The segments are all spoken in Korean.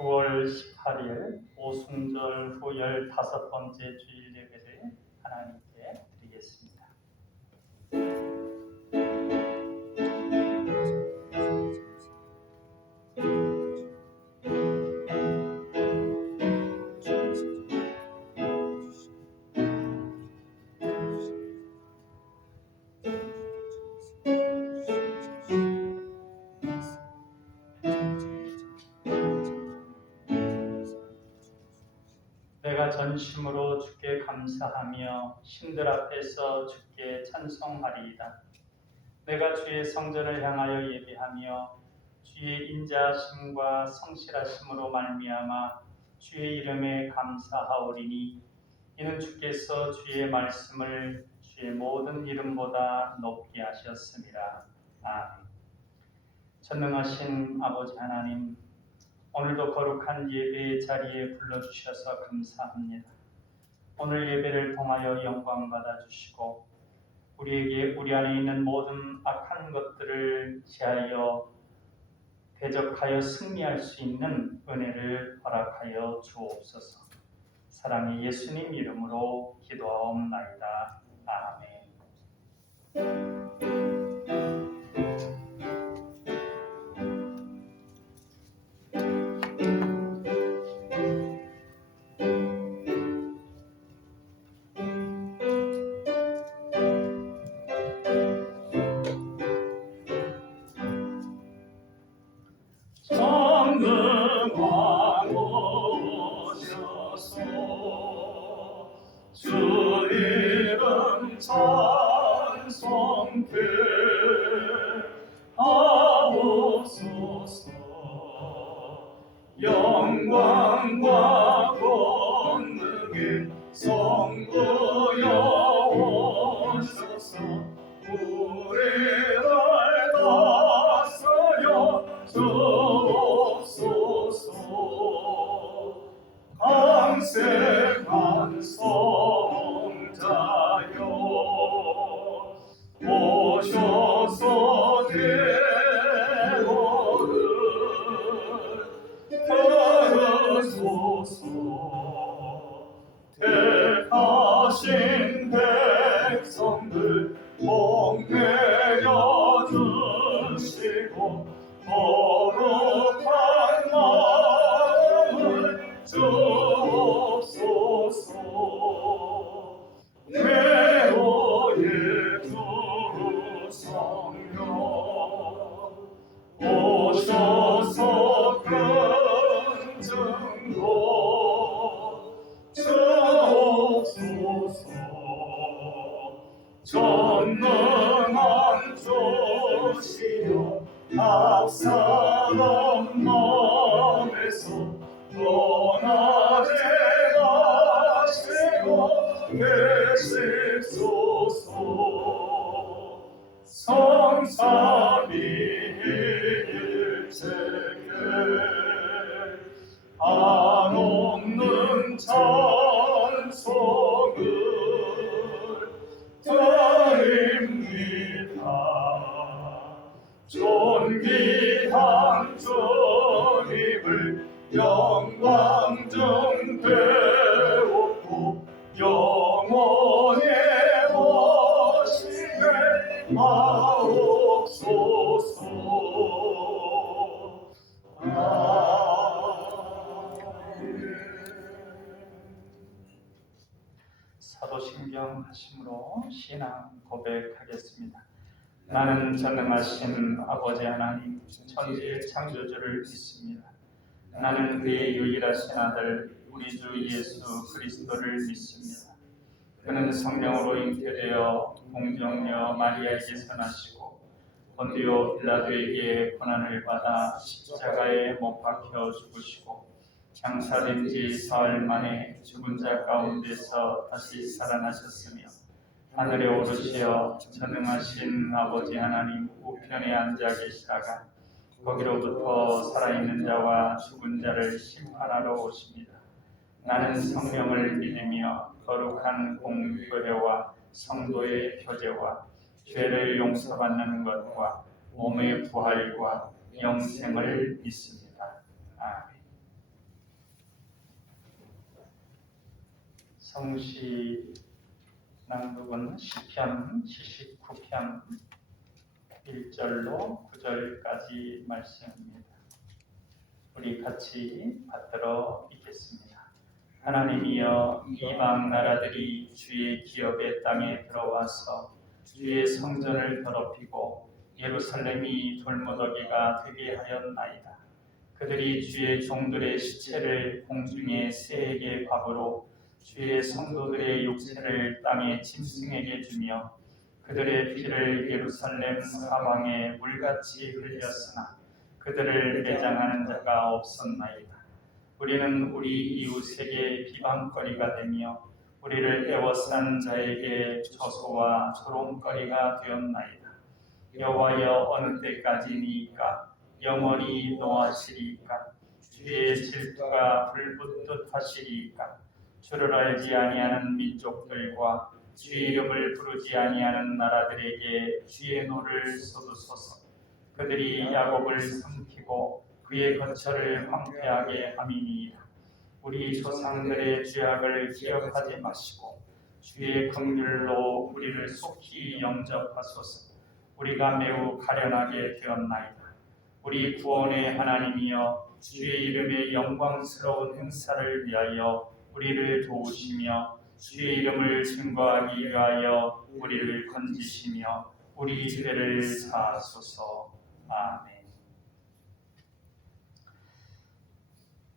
9월 18일 오순절 후 15번째 주일 예배를 하나님께 드리겠습니다. 내가 전심으로 주께 감사하며 신들 앞에서 주께 찬송하리이다. 내가 주의 성전을 향하여 예배하며 주의 인자하심과 성실하심으로 말미암아 주의 이름에 감사하오리니 이는 주께서 주의 말씀을 주의 모든 이름보다 높게 하셨습니다. 아멘. 전능하신 아버지 하나님, 오늘도 거룩한 예배의 자리에 불러주셔서 감사합니다. 오늘 예배를 통하여 영광 받아주시고 우리에게 우리 안에 있는 모든 악한 것들을 제하여 대적하여 승리할 수 있는 은혜를 허락하여 주옵소서. 사랑의 예수님 이름으로 기도하옵나이다. 아멘. 주 이름 찬송케 하옵소서. 영광과 권능의 성부여 오셔서 우리를 다스려 주옵소서. 강색한 성자여 오셔서 대오를 들으소서. 택하신 백성들 복내려 주시고 거룩한 마음을 주옵소서. 내오의 주 성령 오셔서 큰 증거 주옵소서. 전능한 주시여 앞사람 마음에서 떠나지 마시고 계시소서. 성삼위일체계 한없는 찬송을 드립니다. 존귀한 주님을 영광 중 배웠고 영원히 모시게 하옵소서. 사도신경 하심으로 신앙 고백하겠습니다. 나는 전능하신 아버지 하나님 천지의 창조주를 믿습니다. 나는 그의 유일하신 아들 우리 주 예수 그리스도를 믿습니다. 그는 성령으로 잉태되어 동정녀 마리아에게서 나시고 본디오 빌라도에게 고난을 받아 십자가에 못 박혀 죽으시고 장사된 지 사흘 만에 죽은 자 가운데서 다시 살아나셨으며 하늘에 오르시어 전능하신 아버지 하나님 우편에 앉아 계시다가 거기로부터 살아있는 자와 죽은 자를 심판하러 오십니다. 나는 성령을 믿으며 거룩한 공교회와 성도의 교제와 죄를 용서받는 것과 몸의 부활과 영생을 믿습니다. 아멘. 성시 낭독은 시편 79편 1절로 9절까지 말씀입니다. 우리 같이 받들어 읽겠습니다. 하나님이여, 이방 나라들이 주의 기업의 땅에 들어와서 주의 성전을 더럽히고 예루살렘이 돌무더기가 되게 하였나이다. 그들이 주의 종들의 시체를 공중의 새에게 밥으로 주의 성도들의 육체를 땅의 짐승에게 주며 그들의 피를 예루살렘 사방에 물같이 흘렸으나 그들을 매장하는 자가 없었나이다. 우리는 우리 이웃에게 비방거리가 되며 우리를 애워싼 자에게 저소와 조롱거리가 되었나이다. 여호와여, 어느 때까지니까? 영원히 노하시리이까? 주의 질투가 불붙듯 하시리이까? 주를 알지 아니하는 민족들과 주의 이름을 부르지 아니하는 나라들에게 주의 노를 쏟으소서. 그들이 야곱을 삼키고 그의 거처를 황폐하게 함이니이다. 우리 조상들의 죄악을 기억하지 마시고 주의 긍휼로 우리를 속히 영접하소서. 우리가 매우 가련하게 되었나이다. 우리 구원의 하나님이여, 주의 이름의 영광스러운 행사를 위하여 우리를 도우시며 주의 이름을 증거하기 위하여 우리를 건지시며 우리 죄를 사하소서. 아멘.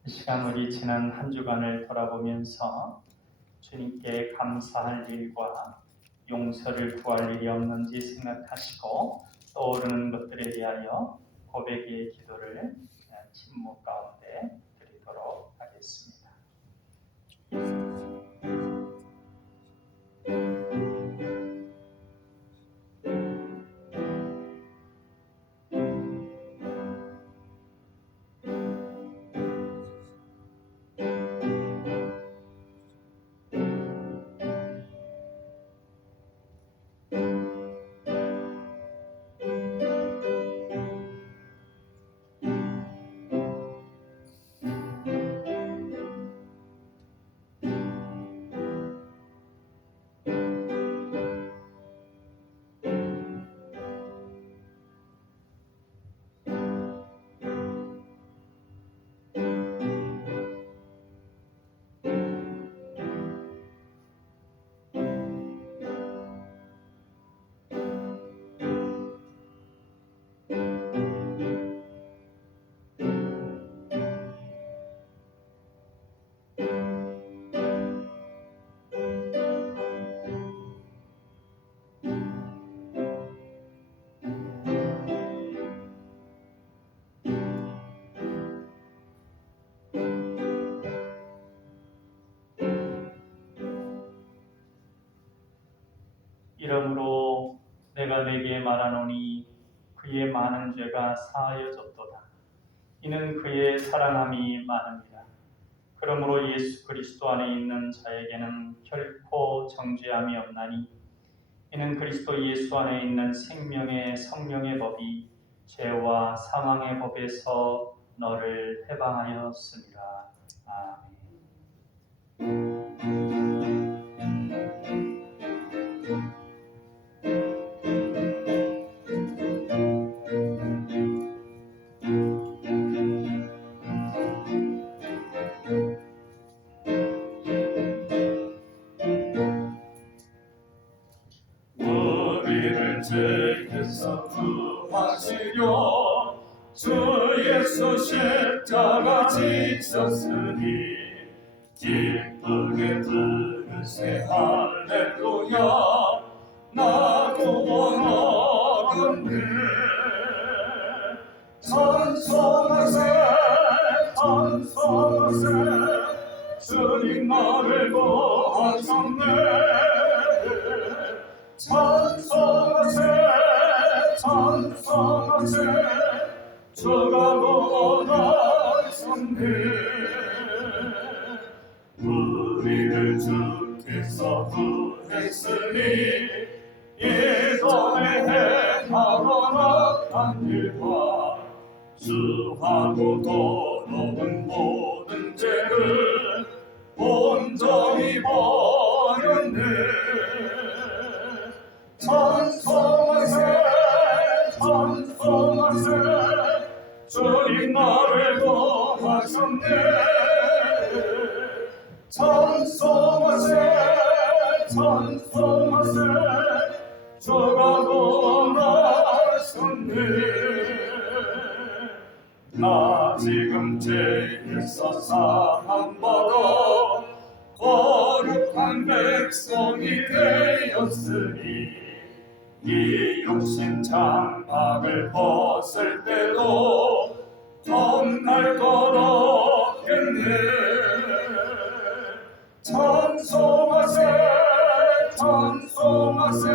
이 시간 우리 지난 한 주간을 돌아보면서 주님께 감사할 일과 용서를 구할 일이 없는지 생각하시고 떠오르는 것들에 대하여 고백의 기도를 침묵 가운데 드리도록 하겠습니다. 이러므로 내가 네게 말하노니 그의 많은 죄가 사하여졌도다. 이는 그의 사랑함이 많음이라. 그러므로 예수 그리스도 안에 있는 자에게는 결코 정죄함이 없나니 이는 그리스도 예수 안에 있는 생명의 성령의 법이 죄와 사망의 법에서 너를 해방하였습니다. 아멘. 우리를 죄에서 구하시려 주 예수 십자가 지셨으니 기쁘게 부르세 할렐루야. 나 구원 얻었네. 찬송하세 찬송하세. 주님 나를 구하셨네. 찬송하세 찬송하세. 주가 구원하셨네. 우리를 주께서 구했으니 예전에 행하러 나간 일과 수하고 더러운 모든 죄를 온전히 나를 구하셨네. 찬송하세 찬송하세 주가 구원하셨네. 나 지금 죄에서 사함받아 거룩한 백성이 되었으니 이 육신 장막을 벗을 때도 겁날 것 없겠네. 찬송하세 찬송하세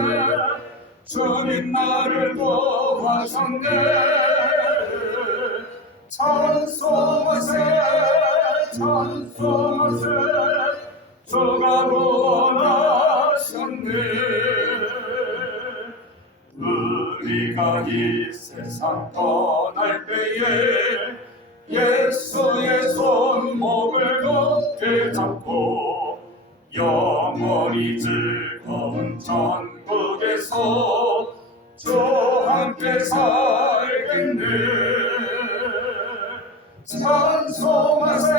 주님 나를 구하셨네. 찬송하세 찬송하세 주가 구원하셨네. 우리가 이 세상 떠날 때에 예수의 손목을 굳게 잡고 영원히 즐거운 천국에서 주와 함께 살겠네. 찬송하세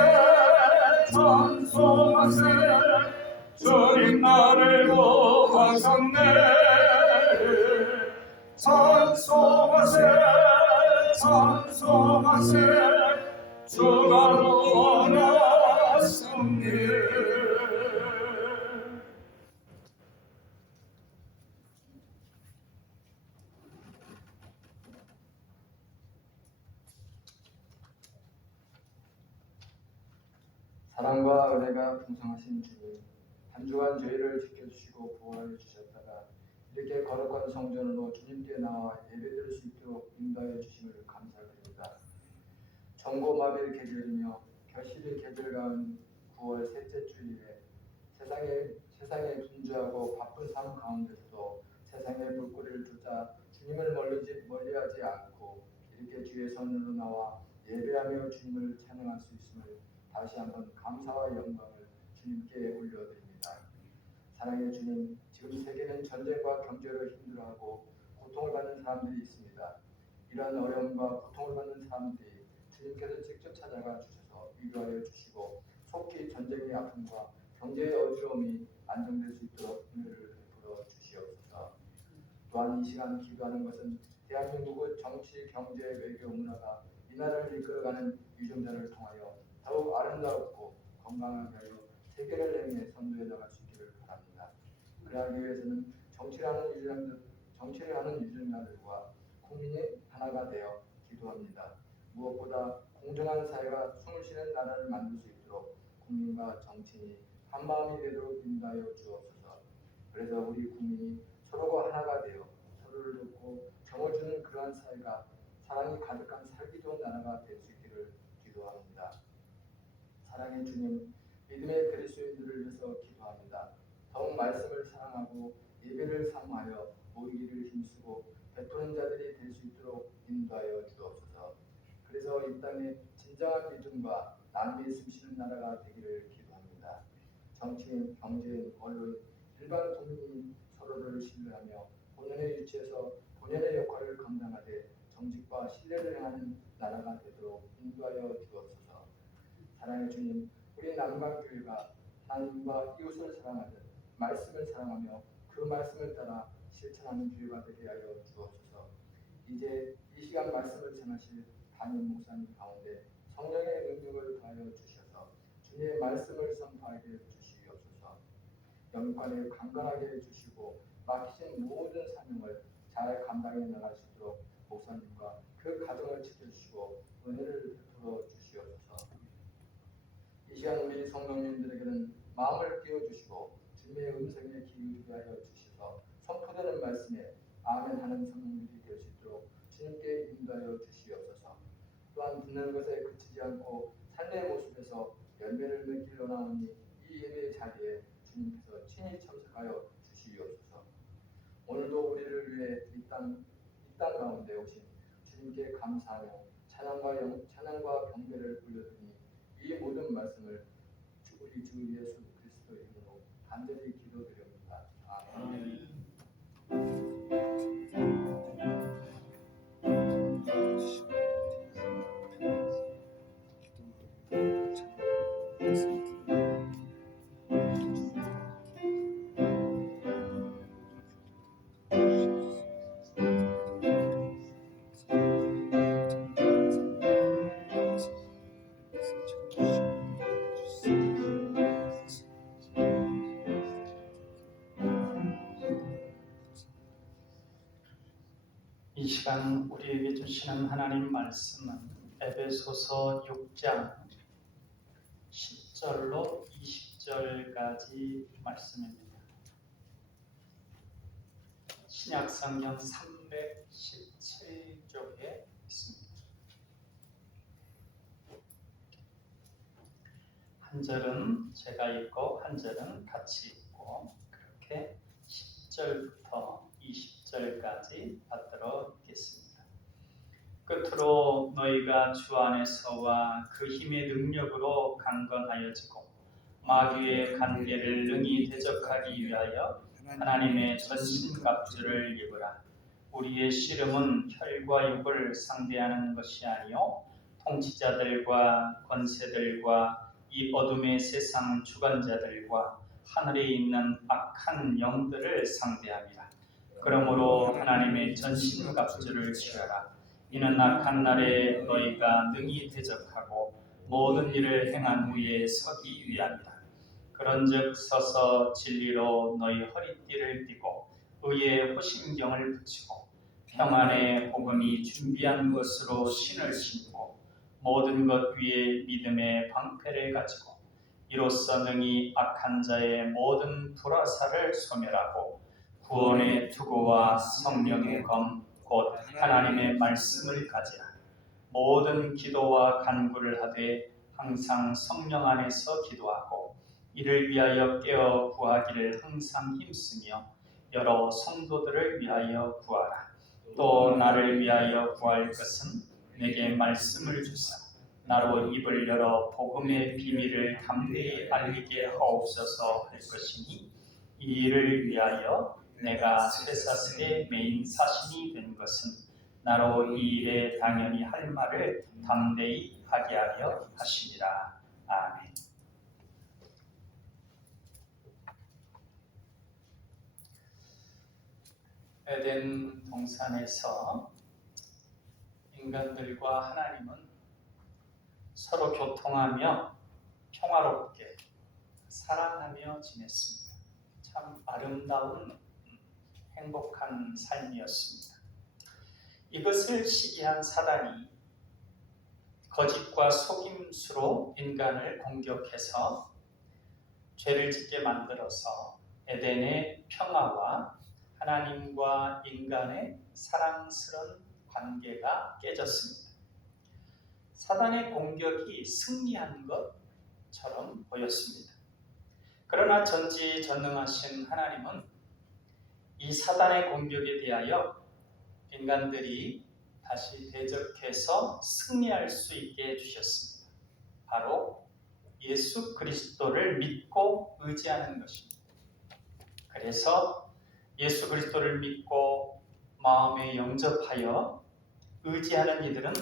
찬송하세 주님 나를 구하셨네. 찬송하세 찬송하세 주가 구원하셨네. 사랑과 은혜가 풍성하신 주님, 한 주간 저희를 지켜주시고 보호하여 주셨다가 이렇게 거룩한 성전으로 주님께 나와 예배드릴 수 있도록 인도하여 주심을 감사드립니다. 정고마빌 계절이며 결실의 계절 가운 9월 셋째 주일에 세상에 분주하고 바쁜 삶 가운데서도 세상의 물꼬리를 쫓아 주님을 멀리하지 않고 이렇게 주의 손으로 나와 예배하며 주님을 찬양할 수 있음을 다시 한번 감사와 영광을 주님께 올려드립니다. 사랑의 주님, 지금 세계는 전쟁과 경제로 힘들어하고 고통을 받는 사람들이 있습니다. 이러한 어려움과 고통을 받는 사람들이 주님께서 직접 찾아가 주셔서 위로하여 주시고 속히 전쟁의 아픔과 경제의 어지러움이 안정될 수 있도록 은혜를 베풀어 주시옵소서. 또한 이 시간 기도하는 것은 대한민국의 정치, 경제, 외교, 문화가 이 나라를 이끌어가는 유정자를 통하여 더욱 아름답고 건강하게 하여 세계를 향해 선도해 나갈 수 있기를 바랍니다. 그러하기 위해서는 정치를 하는 유정자들과 국민이 하나가 되어 기도합니다. 무엇보다 공정한 사회가 숨을 쉬는 나라를 만들 수 있도록 국민과 정치인이 한마음이 되도록 인도하여 주옵소서. 그래서 우리 국민이 서로가 하나가 되어 서로를 돕고 정을 주는 그러한 사회가 사랑이 가득한 살기 좋은 나라가 될 수 있기를 기도합니다. 사랑의 주님, 믿음의 그리스도인들을 위해서 기도합니다. 더욱 말씀을 사랑하고 예배를 사모하여 모이기를 힘쓰고 베푸는 자들이 될 수 있도록 인도하여 주옵소서. 그래서 이 땅에 진정한 믿음과 남이 숨쉬는 나라가 되기를 기도합니다. 정치인, 경제인, 언론, 일반 국민이 서로를 신뢰하며 본연의 위치에서 본연의 역할을 감당하되 정직과 신뢰를 행하는 나라가 되도록 인도하여 주옵소서. 사랑의 주님, 우리 남강교회가 하나님과 이웃을 사랑하듯 말씀을 사랑하며 그 말씀을 따라 실천하는 교회가 되게 하여 주옵소서. 이제 이 시간 말씀을 전하실 담임 목사님 가운데 성령의 능력을 더하여 주셔서 주님의 말씀을 선포하게 주시옵소서. 영관을 강건하게 해주시고 맡기신 모든 사명을 잘 감당해 나갈 수 있도록 목사님과 그 가정을 지켜주시고 은혜를 베풀어 주시옵소서. 이 시간 우리 성도님들에게는 마음을 띄워주시고 주님의 음성에 기울이게 하여 주셔서 선포되는 말씀에 아멘하는 성도들이 될 수 있도록 주님께 인도하여 주시옵소서. 또한 듣는 것에 그치지 않고 삶의 모습에서 열매를 맺기로 나오니 이 예배 자리에 주님께서 친히 참석하여 주시옵소서. 오늘도 우리를 위해 이 땅 가운데 오신 주님께 감사하며 찬양과 경배를 올려드리니 이 모든 말씀을 우리 주 예수 그리스도의 이름으로 간절히 기도드립니다. 아멘. 시간 우리에게 주시는 하나님 말씀은 에베소서 6장 10절로 20절까지 말씀입니다. 신약성경 317쪽에 있습니다. 한 절은 제가 읽고 한 절은 같이 읽고 그렇게 10절부터 20절까지 받들어 읽겠습니다. 끝으로 너희가 주 안에서와 그 힘의 능력으로 강건하여지고 마귀의 관계를 능히 대적하기 위하여 하나님의 전신갑주를 입으라. 우리의 씨름은 혈과 육을 상대하는 것이 아니요 통치자들과 권세들과 이 어둠의 세상 주관자들과 하늘에 있는 악한 영들을 상대함이라. 그러므로 하나님의 전신갑주를 취하라. 이는 악한 날에 너희가 능히 대적하고 모든 일을 행한 후에 서기 위함이라. 그런즉 서서 진리로 너희 허리띠를 띠고 의의 호심경을 붙이고 평안의 복음이 준비한 것으로 신을 신고 모든 것 위에 믿음의 방패를 가지고 이로써 능히 악한 자의 모든 불화살을 소멸하고 구원의 투구와 성령의 검 곧 하나님의 말씀을 가지라. 모든 기도와 간구를 하되 항상 성령 안에서 기도하고 이를 위하여 깨어 구하기를 항상 힘쓰며 여러 성도들을 위하여 구하라. 또 나를 위하여 구할 것은 내게 말씀을 주사 나로 입을 열어 복음의 비밀을 담대히 알리게 하옵소서 할 것이니 이 일을 위하여 내가 쇠사슬의 메인 사신이 된 것은 나로 이 일에 당연히 할 말을 담대히 하게 하려 하심이라. 아멘. 에덴 동산에서 인간들과 하나님은 서로 교통하며 평화롭게 사랑하며 지냈습니다. 참 아름다운 행복한 삶이었습니다. 이것을 시기한 사단이 거짓과 속임수로 인간을 공격해서 죄를 짓게 만들어서 에덴의 평화와 하나님과 인간의 사랑스러운 관계가 깨졌습니다. 사단의 공격이 승리한 것처럼 보였습니다. 그러나 전지전능하신 하나님은 이 사단의 공격에 대하여 인간들이 다시 대적해서 승리할 수 있게 해주셨습니다. 바로 예수 그리스도를 믿고 의지하는 것입니다. 그래서 예수 그리스도를 믿고 마음에 영접하여 의지하는 이들은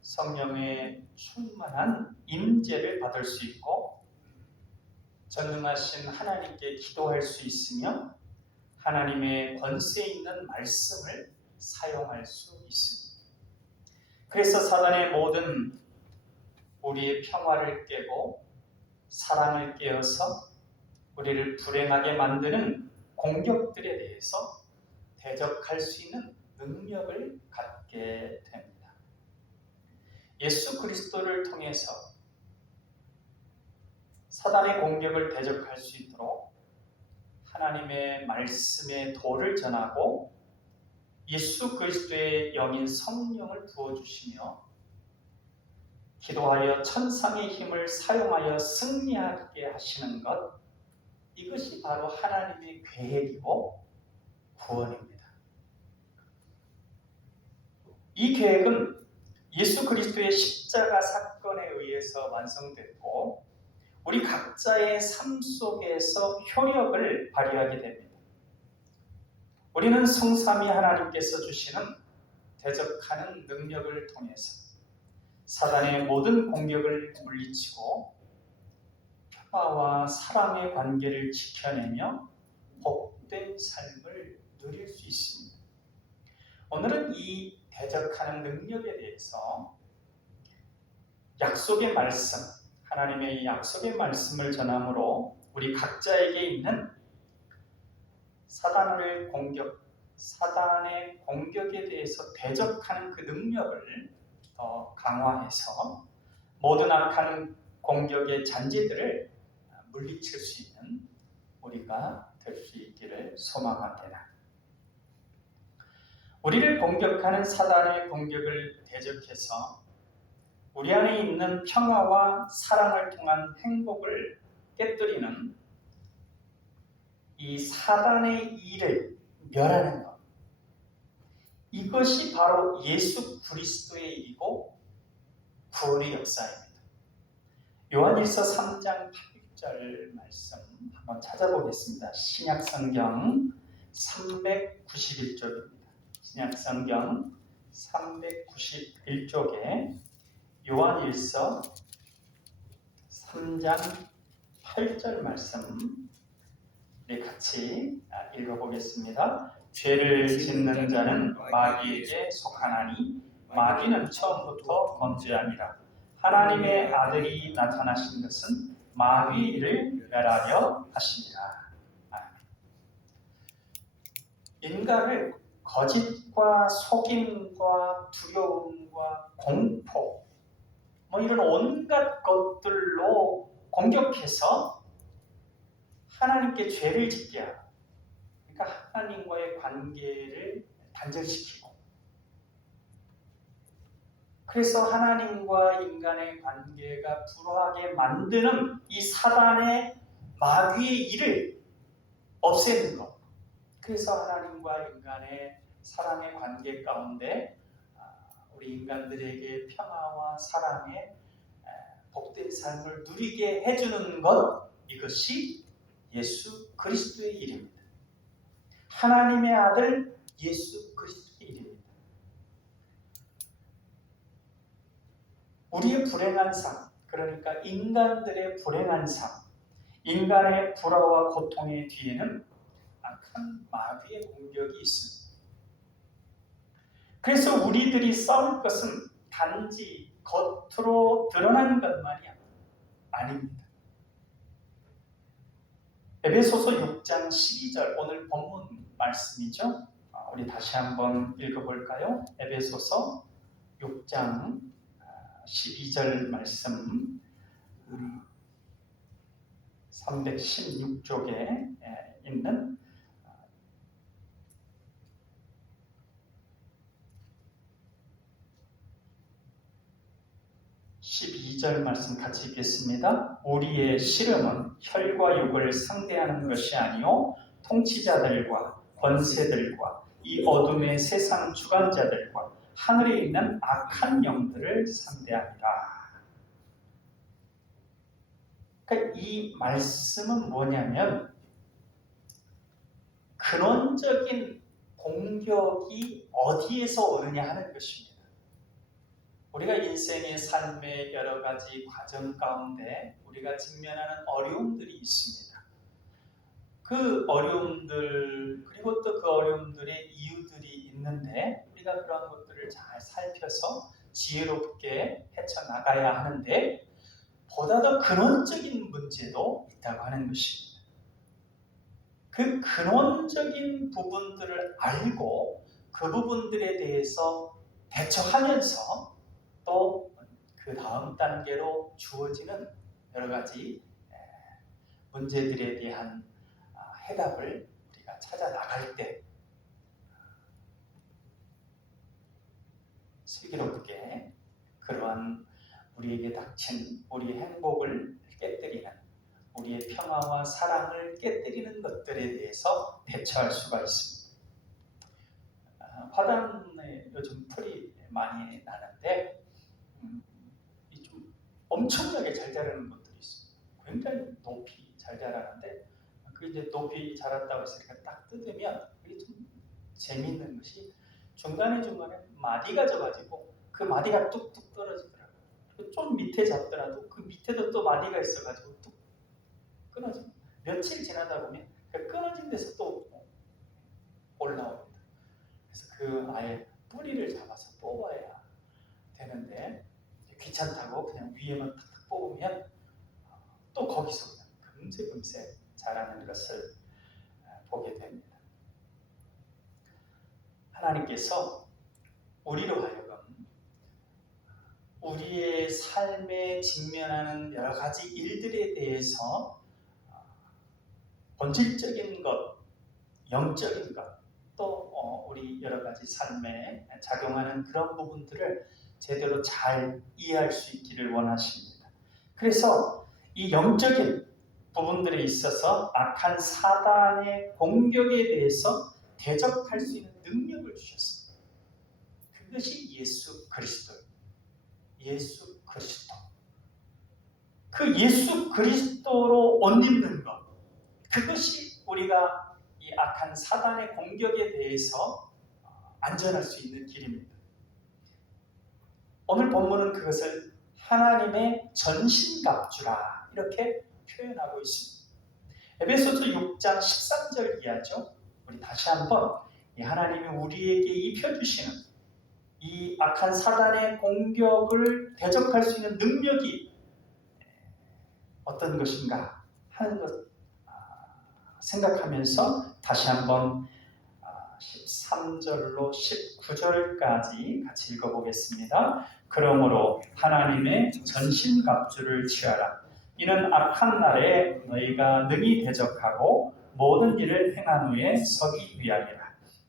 성령의 충만한 임재를 받을 수 있고 전능하신 하나님께 기도할 수 있으며 하나님의 권세 있는 말씀을 사용할 수 있습니다. 그래서 사단의 모든 우리의 평화를 깨고 사랑을 깨어서 우리를 불행하게 만드는 공격들에 대해서 대적할 수 있는 능력을 갖게 됩니다. 예수 그리스도를 통해서 사단의 공격을 대적할 수 있도록 하나님의 말씀의 도를 전하고 예수 그리스도의 영인 성령을 부어주시며 기도하여 천상의 힘을 사용하여 승리하게 하시는 것, 이것이 바로 하나님의 계획이고 구원입니다. 이 계획은 예수 그리스도의 십자가 사건에 의해서 완성됐고 우리 각자의 삶 속에서 효력을 발휘하게 됩니다. 우리는 성삼위 하나님께서 주시는 대적하는 능력을 통해서 사단의 모든 공격을 물리치고 평화와 사랑의 관계를 지켜내며 복된 삶을 누릴 수 있습니다. 오늘은 이 대적하는 능력에 대해서 약속의 말씀, 하나님의 이 약속의 말씀을 전함으로 우리 각자에게 있는 사단을 사단의 공격에 대해서 대적하는 그 능력을 더 강화해서 모든 악한 공격의 잔재들을 물리칠 수 있는 우리가 될 수 있기를 소망합니다. 우리를 공격하는 사단의 공격을 대적해서 우리 안에 있는 평화와 사랑을 통한 행복을 깨뜨리는 이 사단의 일을 멸하는 것, 이것이 바로 예수 그리스도의 일이고 구원의 역사입니다. 요한일서 3장 8절 말씀 한번 찾아보겠습니다. 신약성경 391쪽입니다. 신약성경 391쪽에 요한일서 3장 8절 말씀 같이 읽어보겠습니다. 죄를 짓는 자는 마귀에게 속하나니 마귀는 처음부터 범죄함이라. 하나님의 아들이 나타나신 것은 마귀의 일을 멸하려 하심이라. 인간을 거짓과 속임과 두려움과 공포 이런 온갖 것들로 공격해서 하나님께 죄를 짓게 하고, 그러니까 하나님과의 관계를 단절시키고, 그래서 하나님과 인간의 관계가 불화하게 만드는 이 사단의 마귀의 일을 없애는 것. 그래서 하나님과 인간의 사랑의 관계 가운데 우리 인간들에게 평화와 사랑의 복된 삶을 누리게 해주는 것, 이것이 예수 그리스도의 일입니다. 하나님의 아들 예수 그리스도의 일입니다. 우리의 불행한 삶, 그러니까 인간들의 불행한 삶, 인간의 불화와 고통의 뒤에는 악한 마귀의 공격이 있습니다. 그래서 우리들이 싸울 것은 단지 겉으로 드러나는 것만이 아닙니다. 에베소서 6장 12절, 오늘 본문 말씀이죠. 우리 다시 한번 읽어볼까요? 에베소서 6장 12절 말씀, 316쪽에 있는 12절 말씀 같이 읽겠습니다. 우리의 씨름은 혈과 육을 상대하는 것이 아니요 통치자들과 권세들과 이 어둠의 세상 주관자들과 하늘에 있는 악한 영들을 상대합니다. 그러니까 이 말씀은 뭐냐면 근원적인 공격이 어디에서 오느냐 하는 것입니다. 우리가 인생의 삶의 여러 가지 과정 가운데 우리가 직면하는 어려움들이 있습니다. 그 어려움들, 그리고 또 그 어려움들의 이유들이 있는데 우리가 그런 것들을 잘 살펴서 지혜롭게 헤쳐나가야 하는데, 보다 더 근원적인 문제도 있다고 하는 것입니다. 그 근원적인 부분들을 알고 그 부분들에 대해서 대처하면서 또 그 다음 단계로 주어지는 여러 가지 문제들에 대한 해답을 우리가 찾아 나갈 때 슬기롭게 그러한 우리에게 닥친 우리의 행복을 깨뜨리는, 우리의 평화와 사랑을 깨뜨리는 것들에 대해서 대처할 수가 있습니다. 화단에 요즘 풀이 많이 나는데 좀 엄청나게 잘 자라는 것들이 있습니다. 굉장히 높이 잘 자라는데, 그 이제 높이 자랐다고 해서 이렇게 딱 뜯으면 그게 좀 재미있는 것이 중간에 마디가 져가지고 그 마디가 뚝뚝 떨어지더라고요. 그리고 좀 밑에 잡더라도 그 밑에도 또 마디가 있어가지고 뚝 끊어집니다. 며칠 지나다 보면 그 끊어진 데서 또 올라옵니다. 그래서 그 아예 뿌리를 잡아서 뽑아야 되는데 귀찮다고 그냥 위에만 탁탁 뽑으면 또 거기서 그냥 금세 자라는 것을 보게 됩니다. 하나님께서 우리로 하여금 우리의 삶에 직면하는 여러 가지 일들에 대해서 본질적인 것, 영적인 것, 또 우리 여러 가지 삶에 작용하는 그런 부분들을 제대로 잘 이해할 수 있기를 원하십니다. 그래서 이 영적인 부분들에 있어서 악한 사단의 공격에 대해서 대적할 수 있는 능력을 주셨습니다. 그것이 예수 그리스도. 예수 그리스도. 그 예수 그리스도로 옷 입는 것. 그것이 우리가 이 악한 사단의 공격에 대해서 안전할 수 있는 길입니다. 오늘 본문은 그것을 하나님의 전신갑주라 이렇게 표현하고 있습니다. 에베소서 6장 13절 이하죠. 우리 다시 한번 하나님이 우리에게 입혀주시는 이 악한 사단의 공격을 대적할 수 있는 능력이 어떤 것인가 하는 것 생각하면서 다시 한번 13절로 19절까지 같이 읽어보겠습니다. 그러므로 하나님의 전신갑주를 취하라. 이는 악한 날에 너희가 능히 대적하고 모든 일을 행한 후에 서기 위함이라.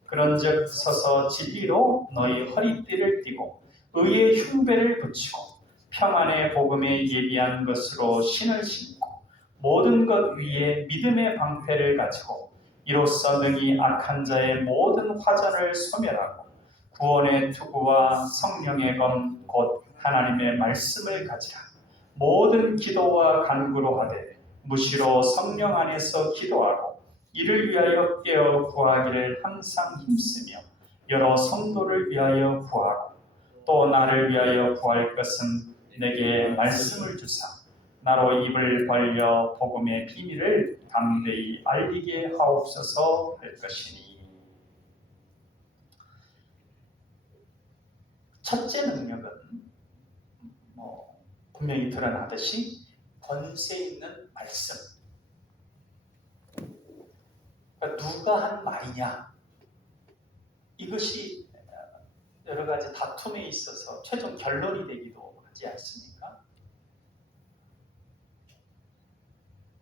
그런즉 서서 진리로 너희 허리띠를 띠고 의의 흉배를 붙이고 평안의 복음에 예비한 것으로 신을 신고 모든 것 위에 믿음의 방패를 가지고 이로써 능히 악한 자의 모든 화전을 소멸하고 구원의 투구와 성령의 검 곧 하나님의 말씀을 가지라. 모든 기도와 간구로 하되 무시로 성령 안에서 기도하고 이를 위하여 깨어 구하기를 항상 힘쓰며 여러 성도를 위하여 구하고 또 나를 위하여 구할 것은 내게 말씀을 주사 나로 입을 벌려 복음의 비밀을 담대히 알리게 하옵소서 할 것이니. 첫째 능력은 분명히 드러나듯이 권세 있는 말씀. 그러니까 누가 한 말이냐, 이것이 여러 가지 다툼에 있어서 최종 결론이 되기도 하지 않습니까?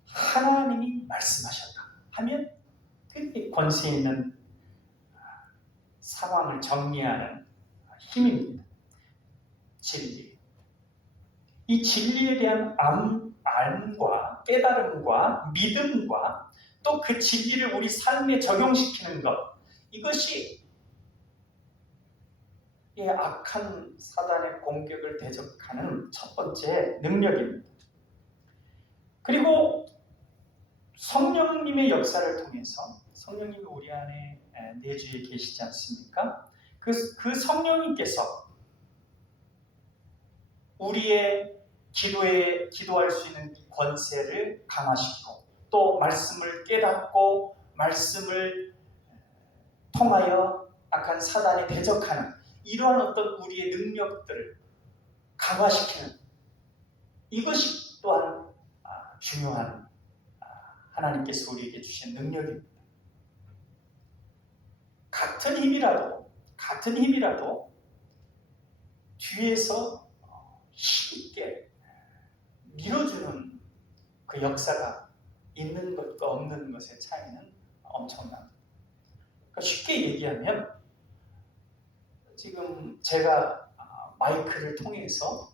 하나님이 말씀하셨다 하면 그게 권세 있는 상황을 정리하는 힘입니다. 진리. 이 진리에 대한 암과 깨달음과 믿음과 또 그 진리를 우리 삶에 적용시키는 것, 이것이 이 악한 사단의 공격을 대적하는 첫 번째 능력입니다. 그리고 성령님의 역사를 통해서 성령님이 우리 안에 내주에 계시지 않습니까? 그 성령님께서 우리의 기도할 수 있는 권세를 강화시키고 또 말씀을 깨닫고 말씀을 통하여 악한 사단에 대적하는 이러한 어떤 우리의 능력들을 강화시키는 이것이 또한 중요한 하나님께서 우리에게 주신 능력입니다. 같은 힘이라도 뒤에서 힘있게 밀어주는 그 역사가 있는 것과 없는 것의 차이는 엄청납니다. 그러니까 쉽게 얘기하면 지금 제가 마이크를 통해서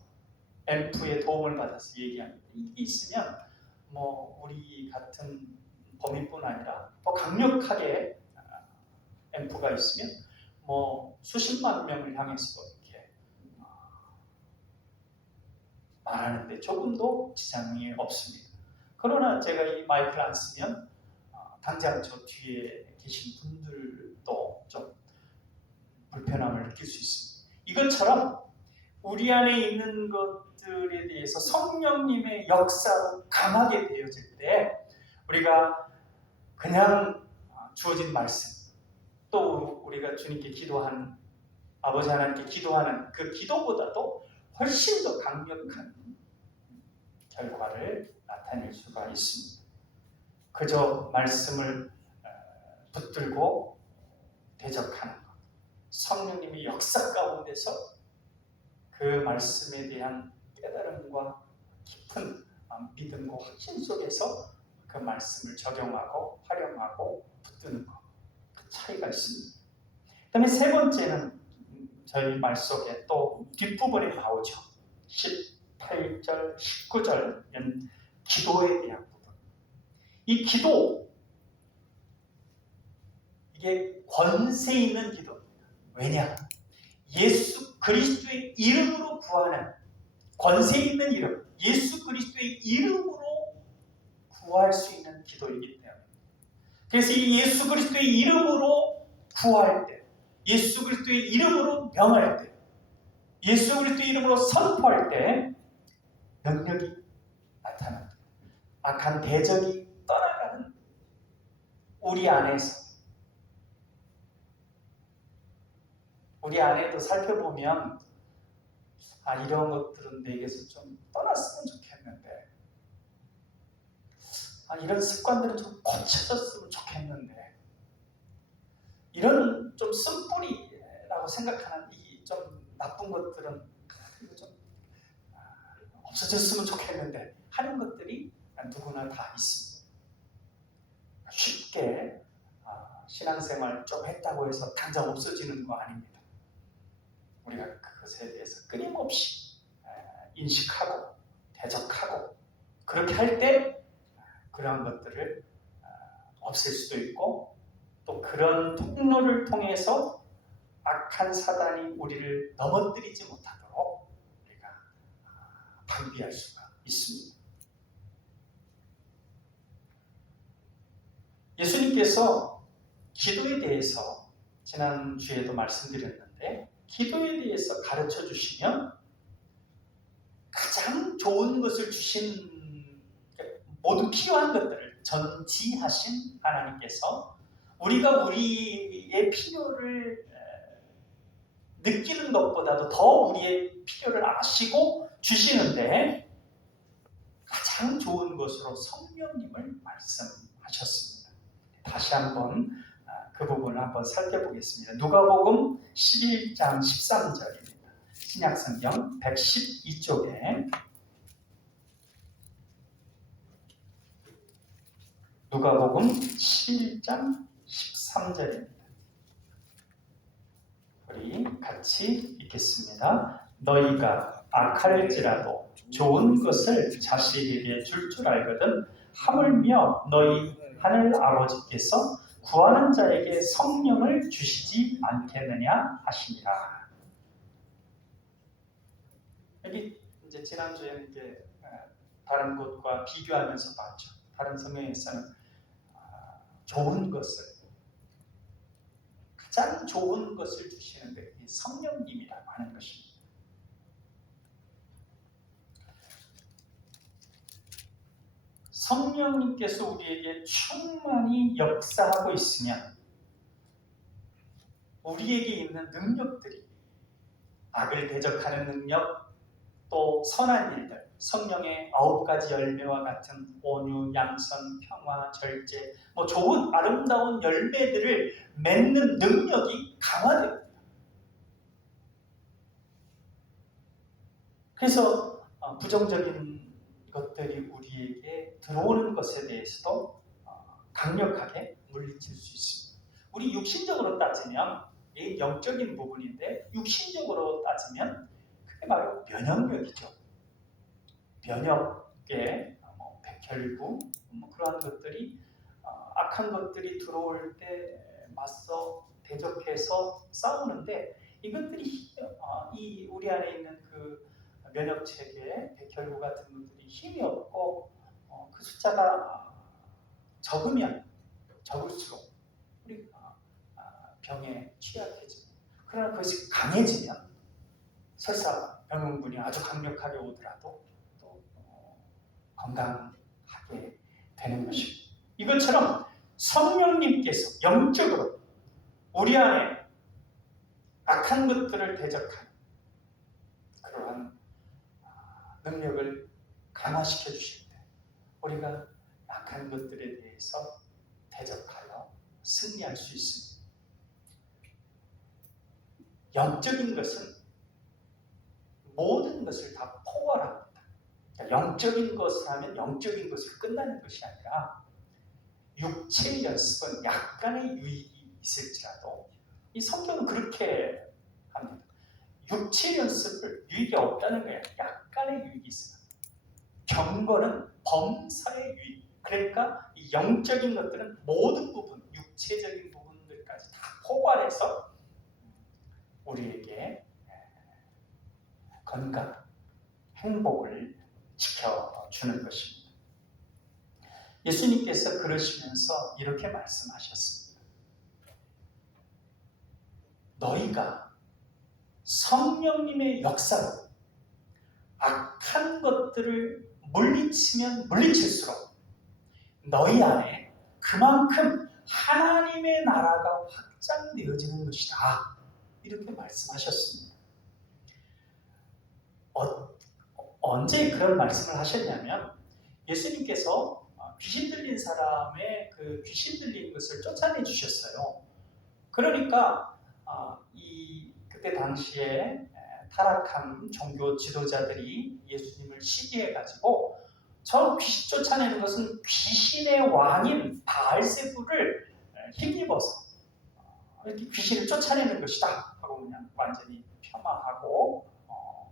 앰프의 도움을 받아서 얘기합니다. 이게 있으면 우리 같은 범인뿐 아니라 더 강력하게 앰프가 있으면 수십만 명을 향해서 이렇게 말하는데 조금도 지장이 없습니다. 그러나 제가 이 마이크를 안 쓰면 당장 저 뒤에 계신 분들도 좀 불편함을 느낄 수 있습니다. 이것처럼 우리 안에 있는 것들에 대해서 성령님의 역사로 강하게 되어질 때 우리가 그냥 주어진 말씀 또 우리가 주님께 기도하는 아버지 하나님께 기도하는 그 기도보다도 훨씬 더 강력한 결과를 나타낼 수가 있습니다. 그저 말씀을 붙들고 대적하는 것. 성령님의 역사 가운데서 그 말씀에 대한 깨달음과 깊은 믿음과 확신 속에서 그 말씀을 적용하고 활용하고 붙드는 것, 그 차이가 있습니다. 그 다음에 세 번째는 저희 말 속에 또 뒷부분에 나오죠. 18절, 19절 기도에 대한 부분. 이 기도, 이게 권세 있는 기도입니다. 왜냐? 예수 그리스도의 이름으로 구하는 권세 있는 이름, 예수 그리스도의 이름으로 구할 수 있는 기도이기 때문에. 그래서 이 예수 그리스도의 이름으로 구할 때, 예수 그리스도의 이름으로 명할 때, 예수 그리스도의 이름으로 선포할 때 능력이 나타납니다. 악한 대적이 떠나가는 우리 안에서, 우리 안에도 살펴보면 이런 것들은 내게서 좀 떠났으면 좋겠는데, 이런 습관들은 좀 고쳐졌으면 좋겠는데, 이런 좀 쓴뿌리라고 생각하는 이 좀 나쁜 것들은 좀 없어졌으면 좋겠는데 하는 것들이 누구나 다 있습니다. 쉽게 신앙생활 좀 했다고 해서 당장 없어지는 거 아닙니다. 우리가 그것에 대해서 끊임없이 인식하고 대적하고 그렇게 할 때 그러한 것들을 없앨 수도 있고, 또 그런 통로를 통해서 악한 사단이 우리를 넘어뜨리지 못하도록 우리가 방비할 수가 있습니다. 예수님께서 기도에 대해서 지난주에도 말씀드렸는데, 기도에 대해서 가르쳐 주시면 가장 좋은 것을 주신, 모두 필요한 것들을 전지하신 하나님께서 우리가 우리의 필요를 느끼는 것보다도 더 우리의 필요를 아시고 주시는데, 가장 좋은 것으로 성령님을 말씀하셨습니다. 다시 한번 그 부분을 한번 살펴보겠습니다. 누가복음 11장 13절입니다. 신약성경 112쪽에 누가복음 11장 13절입니다. 우리 같이 읽겠습니다. 너희가 악할지라도 좋은 것을 자식에게 줄 알거든 하물며 너희 하늘 아버지께서 구하는 자에게 성령을 주시지 않겠느냐 하시니라. 여기 이제 지난주에는 이제 다른 곳과 비교하면서 봤죠. 다른 성경에서는 좋은 것을, 가장 좋은 것을 주시는데 성령님이라고 하는 것입니다. 성령님께서 우리에게 충만히 역사하고 있으면 우리에게 있는 능력들이, 악을 대적하는 능력, 또 선한 일들, 성령의 9가지 열매와 같은 온유, 양선, 평화, 절제, 좋은 아름다운 열매들을 맺는 능력이 강화됩니다. 그래서 부정적인 것들이 우리에게 들어오는 것에 대해서도 강력하게 물리칠 수 있습니다. 우리 육신적으로 따지면 영적인 부분인데, 육신적으로 따지면 그게 바로 면역력이죠. 면역계, 백혈구, 그러한 것들이 악한 것들이 들어올 때 맞서 대적해서 싸우는데, 이것들이 이 우리 안에 있는 그 면역 체계, 백혈구 같은 것들이 힘이 없고 그 숫자가 적으면 적을수록 우리가 병에 취약해집니다. 그러나 그것이 강해지면 설사 병원군이 아주 강력하게 오더라도 또 건강하게 되는 것입니다. 이것처럼 성령님께서 영적으로 우리 안에 악한 것들을 대적하는 그러한 능력을 강화시켜 주실 때 우리가 악한 것들에 대해서 대적하여 승리할 수 있습니다. 영적인 것은 모든 것을 다 포괄합니다. 그러니까 영적인 것을 하면 영적인 것으로 끝나는 것이 아니라 육체의 연습은 약간의 유익이 있을지라도 이 성경은 그렇게 합니다. 육체 연습을 유익이 없다는 거예요. 약간의 유익이 있어요. 경건은 범사의 유익. 그러니까 이 영적인 것들은 모든 부분, 육체적인 부분들까지 다 포괄해서 우리에게 건강, 행복을 지켜주는 것입니다. 예수님께서 그러시면서 이렇게 말씀하셨습니다. 너희가 성령님의 역사로 악한 것들을 물리치면 물리칠수록 너희 안에 그만큼 하나님의 나라가 확장되어지는 것이다. 이렇게 말씀하셨습니다. 언제 그런 말씀을 하셨냐면 예수님께서 귀신 들린 사람의 그 귀신 들린 것을 쫓아내 주셨어요. 그러니까 그때 당시에 타락한 종교 지도자들이 예수님을 시기해가지고 저 귀신 쫓아내는 것은 귀신의 왕인 바알세불을 힘입어서 이렇게 귀신을 쫓아내는 것이다 하고 그냥 완전히 폄하하고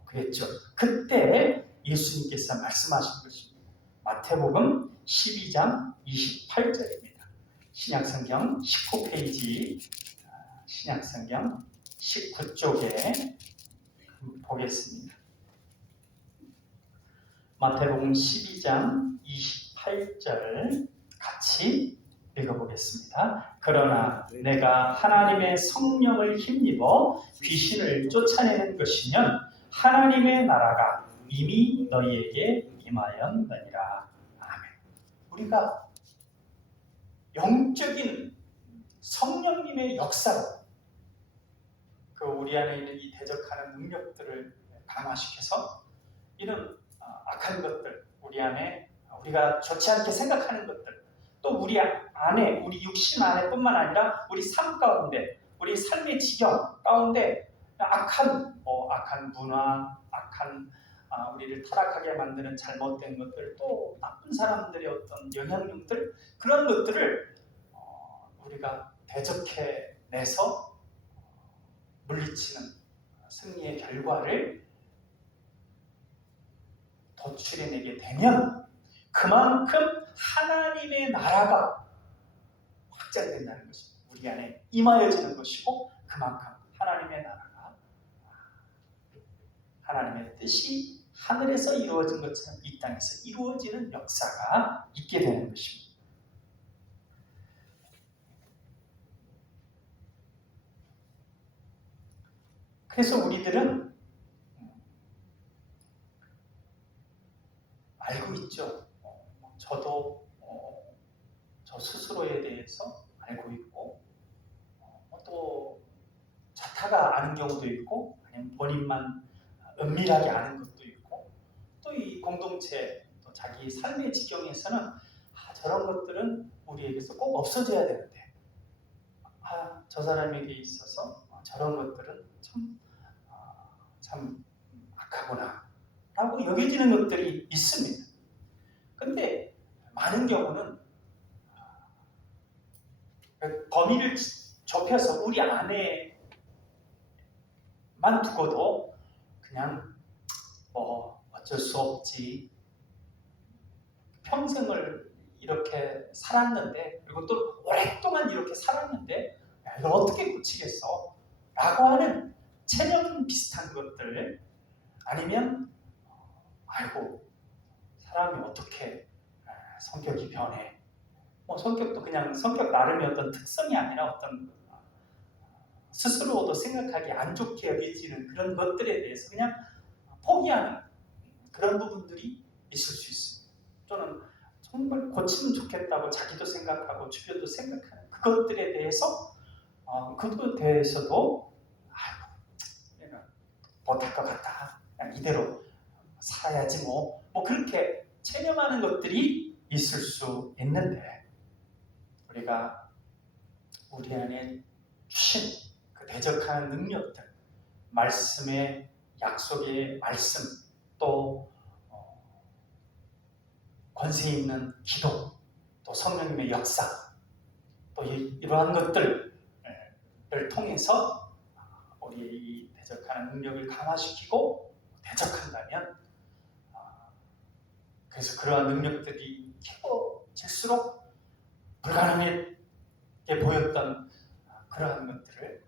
그랬죠. 그때 예수님께서 말씀하신 것입니다. 마태복음 12장 28절입니다. 신약성경 19페이지 신약성경 19쪽에 보겠습니다. 마태복음 12장 28절 같이 읽어보겠습니다. 그러나 내가 하나님의 성령을 힘입어 귀신을 쫓아내는 것이면 하나님의 나라가 이미 너희에게 임하였느니라. 아멘. 우리가 영적인 성령님의 역사로 그 우리 안에 있는 이 대적하는 능력들을 강화시켜서 이런 악한 것들, 우리 안에 우리가 좋지 않게 생각하는 것들, 또 우리 안에, 우리 육신 안에뿐만 아니라 우리 삶 가운데, 우리 삶의 지경 가운데 악한 문화, 악한 우리를 타락하게 만드는 잘못된 것들, 또 나쁜 사람들의 어떤 영향력들, 그런 것들을 우리가 대적해내서 물리치는 승리의 결과를 도출해내게 되면 그만큼 하나님의 나라가 확장된다는 것입니다. 우리 안에 임하여지는 것이고 그만큼 하나님의 나라가 하나님의 뜻이 하늘에서 이루어진 것처럼 이 땅에서 이루어지는 역사가 있게 되는 것입니다. 그래서 우리들은 알고 있죠. 저도 저 스스로에 대해서 알고 있고 또 자타가 아는 경우도 있고 아니면 본인만 은밀하게 아는 것도 있고 또 이 공동체 또 자기 삶의 지경에서는 저런 것들은 우리에게서 꼭 없어져야 되는데 저 사람에게 있어서 저런 것들은 참 악하구나 라고 여겨지는 것들이 있습니다. 근데 많은 경우는 범위를 좁혀서 우리 안에만 두고도 그냥 어쩔 수 없지, 평생을 이렇게 살았는데 그리고 또 오랫동안 이렇게 살았는데 이걸 어떻게 고치겠어? 라고 하는 체념 비슷한 것들, 아니면 아이고 사람이 어떻게 성격이 변해, 성격도 그냥 성격 나름의 어떤 특성이 아니라 어떤 스스로도 생각하기 안 좋게 여겨지는 그런 것들에 대해서 그냥 포기하는 그런 부분들이 있을 수 있습니다. 또는 정말 고치면 좋겠다고 자기도 생각하고 주변도 생각하는 그것들에 대해서 그것에 대해서도 내가 못할 것 같다, 그냥 이대로 살아야지 뭐 그렇게 체념하는 것들이 있을 수 있는데, 우리가 우리 안에 주신 그 대적하는 능력들, 말씀의 약속의 말씀, 또 권세 있는 기도, 또 성령님의 역사, 또 이러한 것들을 통해서 우리의 이 대적하는 능력을 강화시키고 대적한다면, 그래서 그러한 능력들이 키워질수록 불가능하게 보였던 그러한 것들을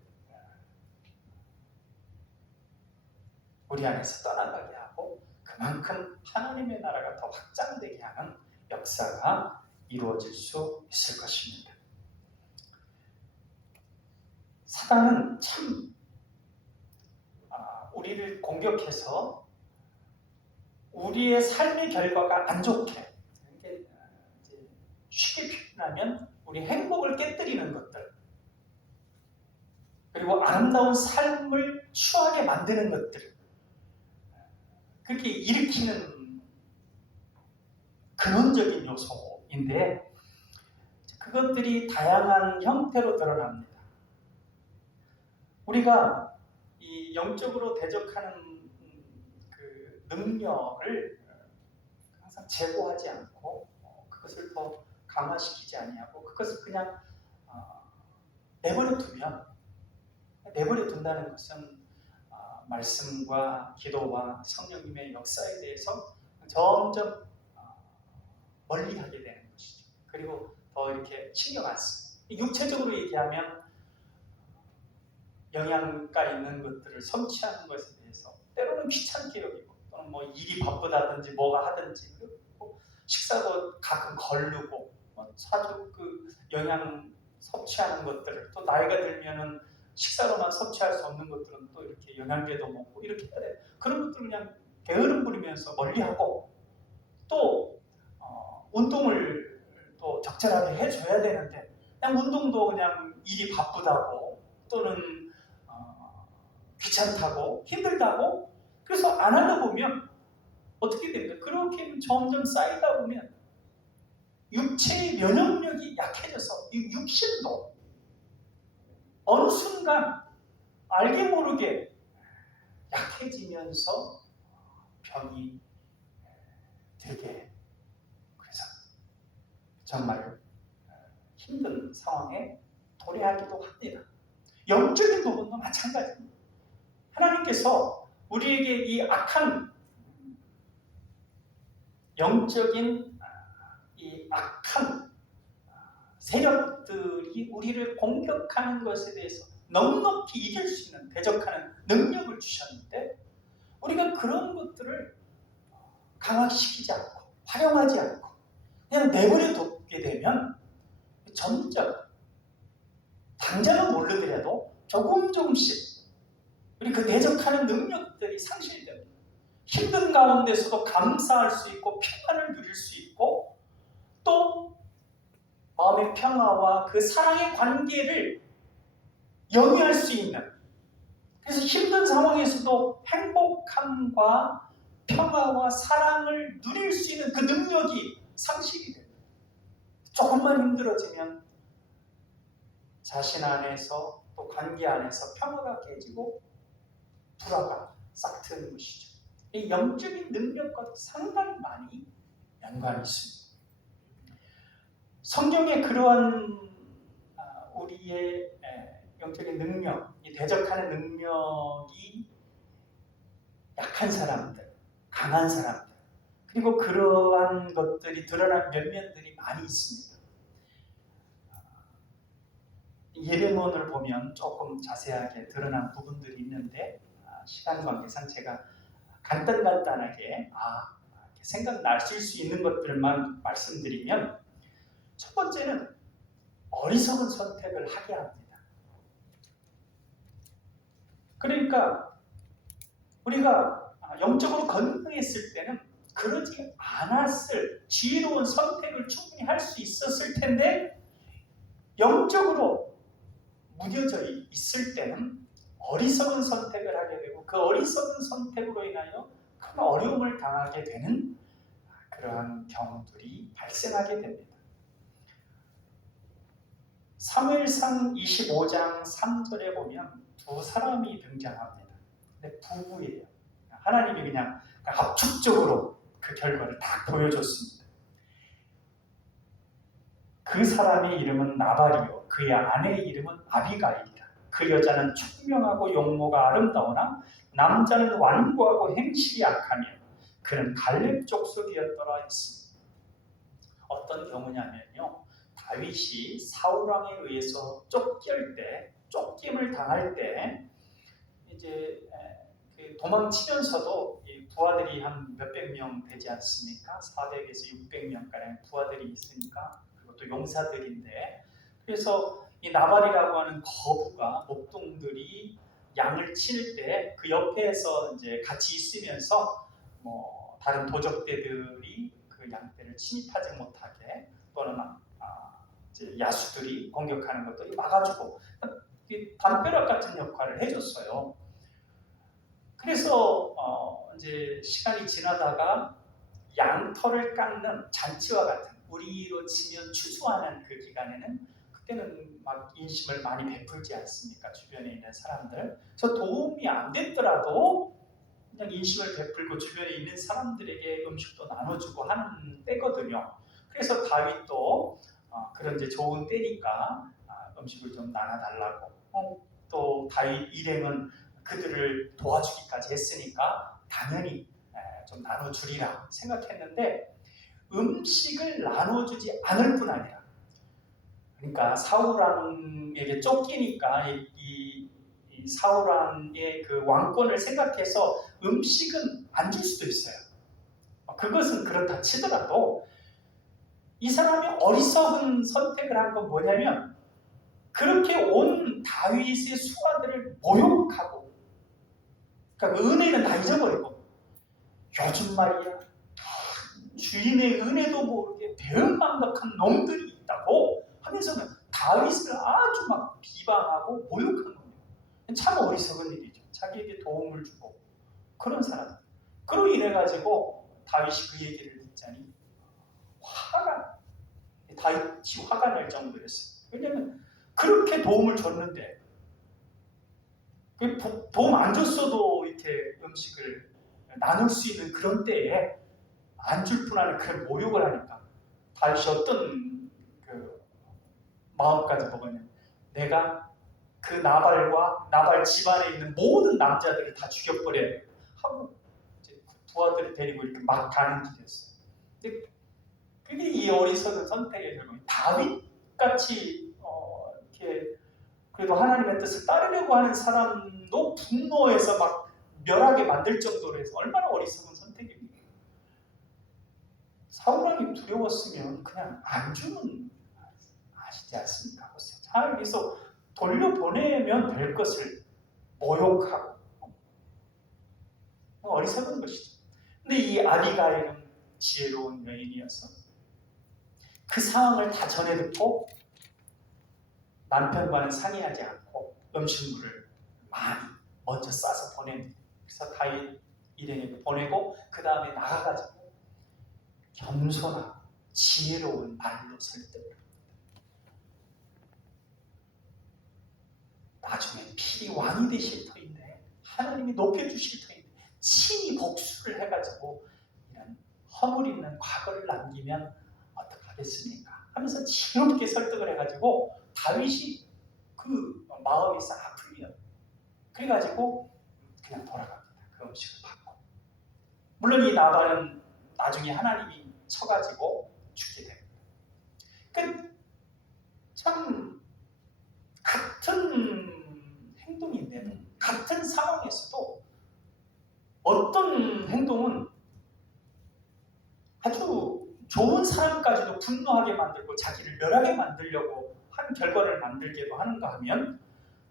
우리 안에서 떠나가게 하고 그만큼 하나님의 나라가 더 확장되게 하는 역사가 이루어질 수 있을 것입니다. 사단은 참 우리를 공격해서 우리의 삶의 결과가 안 좋게, 쉽게 표현하면 우리 행복을 깨뜨리는 것들, 그리고 아름다운 삶을 추하게 만드는 것들, 그렇게 일으키는 근원적인 요소인데, 그것들이 다양한 형태로 드러납니다. 우리가 이 영적으로 대적하는 그 능력을 항상 제고하지 않고 그것을 더 강화시키지 아니하고 그것을 그냥 내버려 둔다는 것은 말씀과 기도와 성령님의 역사에 대해서 점점 멀리하게 되는 것이죠. 그리고 더 이렇게 신경 안 쓰고, 육체적으로 얘기하면 영양가 있는 것들을 섭취하는 것에 대해서 때로는 귀찮게 여기고, 또는 뭐 일이 바쁘다든지 뭐가 하든지, 식사도 가끔 거르고, 자주 그 영양 섭취하는 것들을, 또 나이가 들면은 식사로만 섭취할 수 없는 것들은 또 이렇게 영양제도 먹고 이렇게 해야 돼. 그런 것들을 그냥 게으름 부리면서 멀리하고, 또 운동을 또 적절하게 해줘야 되는데 그냥 운동도 그냥 일이 바쁘다고, 또는 귀찮다고, 힘들다고, 그래서 안 하다 보면 어떻게 됩니까? 그렇게 점점 쌓이다 보면 육체의 면역력이 약해져서 이 육신도 어느 순간 알게 모르게 약해지면서 병이 들게, 그래서 정말 힘든 상황에 도래하기도 합니다. 영적인 부분도 마찬가지입니다. 하나님께서 우리에게 이 악한 영적인 이 악한 세력들이 우리를 공격하는 것에 대해서 넉넉히 이길 수 있는 대적하는 능력을 주셨는데, 우리가 그런 것들을 강화시키지 않고 활용하지 않고 그냥 내버려 두게 되면 점점, 당장은 모르더라도 조금씩 우리 그 대적하는 능력들이 상실됩니다. 힘든 가운데서도 감사할 수 있고 평안을 누릴 수 있고, 또 마음의 평화와 그 사랑의 관계를 영위할 수 있는, 그래서 힘든 상황에서도 행복함과 평화와 사랑을 누릴 수 있는 그 능력이 상실이 됩니다. 조금만 힘들어지면 자신 안에서, 또 관계 안에서 평화가 깨지고 불화가 싹트는 것이죠. 이 영적인 능력과 상당히 많이 연관이 있습니다. 성경에 그러한 우리의 영적인 능력, 이 대적하는 능력이 약한 사람들, 강한 사람들, 그리고 그러한 것들이 드러난 면면들이 많이 있습니다. 예레몬을 보면 조금 자세하게 드러난 부분들이 있는데, 시간 관계상 제가 간단하게 생각나실 수 있는 것들만 말씀드리면, 첫 번째는 어리석은 선택을 하게 합니다. 그러니까 우리가 영적으로 건강했을 때는 그러지 않았을 지혜로운 선택을 충분히 할 수 있었을 텐데, 영적으로 무뎌져 있을 때는 어리석은 선택을 하게 되고, 그 어리석은 선택으로 인하여 큰 어려움을 당하게 되는 그러한 경우들이 발생하게 됩니다. 사무엘상 25장 3절에 보면 두 사람이 등장합니다. 근데 부부예요. 하나님이 그냥 압축적으로 그 결과를 다 보여줬습니다. 그 사람의 이름은 나발이요 그의 아내의 이름은 아비가일이라. 그 여자는 총명하고 용모가 아름다우나 남자는 완고하고 행실이 악하며 그는 갈렙 족속이었더라 했습니다. 어떤 경우냐면요, 다윗이 사울왕에 의해서 쫓김을 당할 때 이제 도망치면서도 이 부하들이 한 몇백 명 되지 않습니까? 400에서 600명 가량 부하들이 있으니까, 그리고 또 용사들인데, 그래서 이 나발이라고 하는 거부가 목동들이 양을 칠 때 그 옆에서 이제 같이 있으면서 뭐 다른 도적대들이 그 양떼를 침입하지 못하게, 또는 이제 야수들이 공격하는 것들이 막아주고 담벼락 같은 역할을 해줬어요. 그래서 이제 시간이 지나다가 양털을 깎는 잔치와 같은, 우리로 치면 추수하는 그 기간에는, 그때는 막 인심을 많이 베풀지 않습니까? 주변에 있는 사람들. 그래서 도움이 안 됐더라도 그냥 인심을 베풀고 주변에 있는 사람들에게 음식도 나눠주고 하는 때거든요. 그래서 다윗도 그런 이제 좋은 때니까 음식을 좀 나눠달라고, 또 다윗 일행은 그들을 도와주기까지 했으니까 당연히 좀 나눠주리라 생각했는데, 음식을 나눠주지 않을 뿐 아니라, 그러니까 사울왕에게 쫓기니까 이 사울왕의 그 왕권을 생각해서 음식은 안 줄 수도 있어요. 그것은 그렇다 치더라도 이 사람이 어리석은 선택을 한 건 뭐냐면, 그렇게 온 다윗의 수하들을 모욕하고, 그러니까 은혜는 다 잊어버리고, 요즘 말이야 주인의 은혜도 모르게 배은망덕한 놈들이 있다고 하면서는 다윗을 아주 막 비방하고 모욕한 겁니다. 참 어리석은 일이죠. 자기에게 도움을 주고 그런 사람. 그로 인해 가지고 다윗이 그 얘기를 듣자니 다윗이 화가 날 정도였어요. 왜냐하면 그렇게 도움을 줬는데, 도움 안 줬어도 이렇게 음식을 나눌 수 있는 그런 때에 안 줄 뿐 아니라 그런 모욕을 하니까 다윗이 어떤 그 마음까지 먹었냐면, 내가 그 나발 집안에 있는 모든 남자들을 다 죽여버려야 하고 이제 부하들을 데리고 이렇게 막 가는 길이었어요. 근데 그게 이 어리석은 선택의 결과. 다윗같이 이렇게 그래도 하나님의 뜻을 따르려고 하는 사람도 분노해서 막 멸하게 만들 정도로 해서 얼마나 어리석은 선택입니까? 사울왕이 두려웠으면 그냥 안 주면 아시지 않습니까? 잘 계속 돌려보내면 될 것을 모욕하고 어리석은 것이죠. 근데 이 아비가일은 지혜로운 여인이어서 그 상황을 다 전해 듣고 남편과는 상의하지 않고 음식물을 많이 먼저 싸서 보냅니다. 그래서 다윗 일행에게 보내고 그 다음에 나가가지고 겸손하고 지혜로운 말로 설득을. 나중에 필히 왕이 되실 터인데, 하나님이 높여주실 터인데 친히 복수를 해가지고 이런 허물 있는 과거를 남기면 어떡하겠습니까? 하면서 지혜롭게 설득을 해가지고 다윗이 그 마음이 싹 풀려요. 그래가지고 그냥 돌아갑니다. 그 음식을 받고. 물론 이 나발은 나중에 하나님이 쳐가지고 죽게 됩니다. 그러니까 참 같은 행동인데, 같은 상황에서도 어떤 행동은 아주 좋은 사람까지도 분노하게 만들고 자기를 멸하게 만들려고 하는 결과를 만들게도 하는가 하면,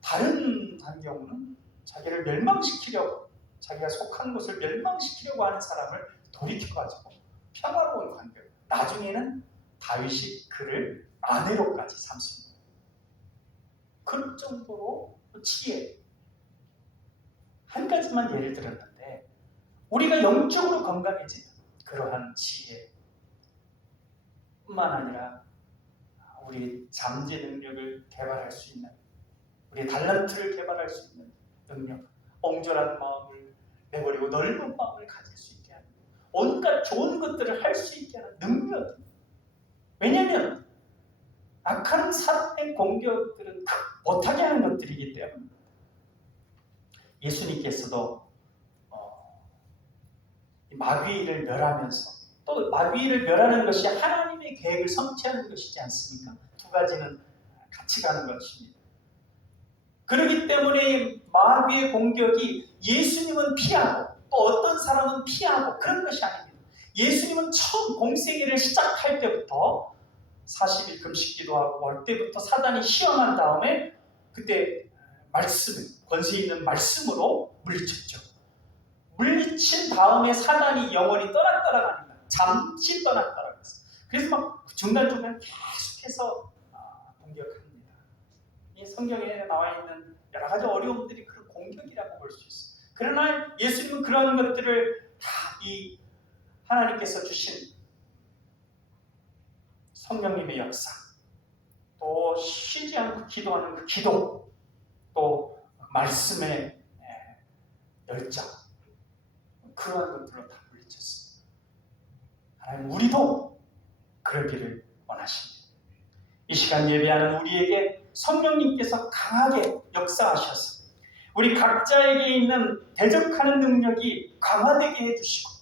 다른 한 경우는 자기를 멸망시키려고, 자기가 속한 곳을 멸망시키려고 하는 사람을 돌이켜가지고 평화로운 관계, 나중에는 다윗이 그를 아내로까지 삼습니다. 그럴 정도로 지혜. 한 가지만 예를 들었는데, 우리가 영적으로 건강해지는 그러한 지혜 뿐만 아니라 우리 잠재 능력을 개발할 수 있는, 우리의 달란트를 개발할 수 있는 능력, 옹졸한 마음을 내버리고 넓은 마음을 가질 수 있게 하는, 온갖 좋은 것들을 할 수 있게 하는 능력. 왜냐하면 악한 사람의 공격들은 못하게 하는 것들이기 때문에. 예수님께서도 마귀를 멸하면서, 또 마귀를 멸하는 것이 하나님의 계획을 성취하는 것이지 않습니까? 두 가지는 같이 가는 것입니다. 그렇기 때문에 마귀의 공격이 예수님은 피하고 또 어떤 사람은 피하고 그런 것이 아닙니다. 예수님은 처음 공생애를 시작할 때부터 40일 금식기도 하고 할 때부터 사단이 시험한 다음에 그때 말씀을, 권세 있는 말씀으로 물리쳤죠. 물리친 다음에 사단이 영원히 떠났다가 잠시 떠났다가 그래서 막 중간중간 계속해서 공격합니다. 이 성경에 나와 있는 여러 가지 어려움들이 그런 공격이라고 볼 수 있어요. 그러나 예수님은 그런 것들을 다 이 하나님께서 주신 성령님의 역사, 또 쉬지 않고 기도하는 그 기도, 또 말씀의 열정, 그러한 것들로 다 물리쳤습니다. 하나님, 우리도 그러기를 원하십니다. 이 시간 예배하는 우리에게 성령님께서 강하게 역사하셔서 우리 각자에게 있는 대적하는 능력이 강화되게 해주시고,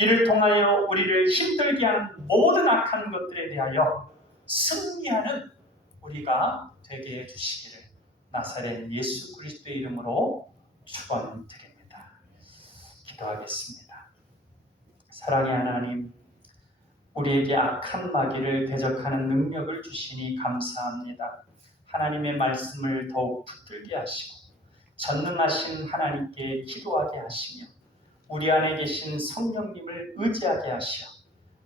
이를 통하여 우리를 힘들게 하는 모든 악한 것들에 대하여 승리하는 우리가 되게 해주시기를 나사렛 예수 그리스도의 이름으로 축원드립니다. 기도하겠습니다. 사랑의 하나님, 우리에게 악한 마귀를 대적하는 능력을 주시니 감사합니다. 하나님의 말씀을 더욱 붙들게 하시고 전능하신 하나님께 기도하게 하시며 우리 안에 계신 성령님을 의지하게 하시어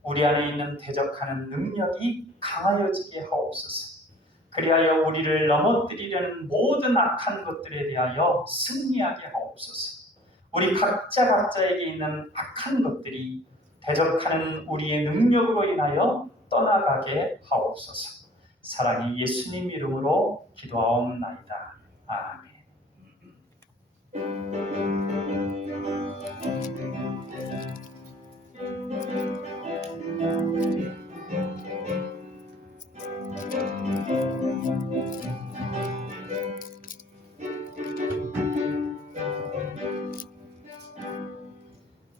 우리 안에 있는 대적하는 능력이 강하여지게 하옵소서. 그리하여 우리를 넘어뜨리려는 모든 악한 것들에 대하여 승리하게 하옵소서. 우리 각자에게 있는 악한 것들이 대적하는 우리의 능력으로 인하여 떠나가게 하옵소서. 사랑의 예수님 이름으로 기도하옵나이다. 아멘.